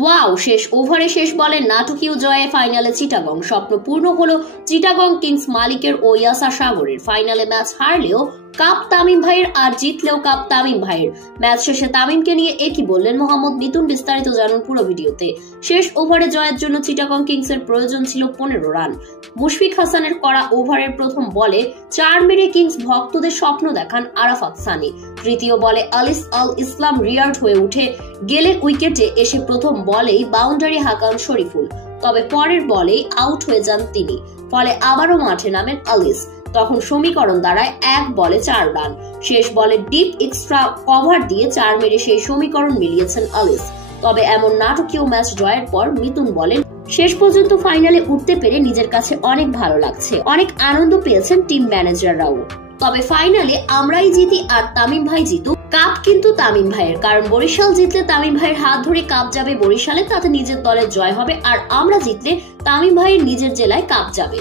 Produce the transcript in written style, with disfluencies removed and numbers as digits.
Wow, শেষ ওভারে শেষ বলে নাটকীয় জয়ে ফাইনালে চিটাগং। স্বপ্ন পূর্ণ হলো চিটাগং কিংস মালিকের ও ইয়াসা সাগরের। ফাইনালে ম্যাচ হারলেও কাপ তামিম ভাইয়ের, আর জিতলেও কাপ তামিম ভাইয়ের। ম্যাচ শেষে তামিমকে নিয়ে একই বললেন মোহাম্মদ মিতুন। বিস্তারিত জানুন পুরো ভিডিওতে। শেষ ওভারে জয়ের জন্য চিটাগং কিংসের প্রয়োজন ছিল 15 রান। মুশফিক হাসানের করা ওভারের প্রথম বলে 4 মেরে কিংস ভক্তদের স্বপ্ন দেখান আরাফাত সানি। তৃতীয় বলে আলিস আল ইসলাম রিয়ার্ড হয়ে উঠে গেলে উইকেটে এসে প্রথম বলেই বাউন্ডারি হাঁকান শরীফুল। তবে পরের বলেই আউট হয়ে যান তিনি। ফলে আবারও মাঠে নামেন আলিস। তখন সমীকরণ দাঁড়ায় 1 বলে 4 রান। শেষ বলে ডিপ এক্সট্রা কভার দিয়ে 4 মেরে সেই সমীকরণ মিলিয়েছেন আলিস। তবে এমন নাটকীয় ম্যাচ জয়ের পর মিতুন বলেন, শেষ পর্যন্ত ফাইনালে উঠতে পেরে নিজের কাছে অনেক ভালো লাগছে। অনেক আনন্দ পেয়েছেন টিম ম্যানেজাররাও। তবে ফাইনালে আমরাই জিতি আর তামিম ভাই জিতুক, কাপ কিন্তু তামিম ভাইয়ের। কারণ বরিশাল জিতলে তামিম ভাইয়ের হাত ধরে কাপ যাবে বরিশালে, তাতে নিজের দলের জয় হবে। আর আমরা জিতলে তামিম ভাইয়ের নিজের জেলায় কাপ যাবে।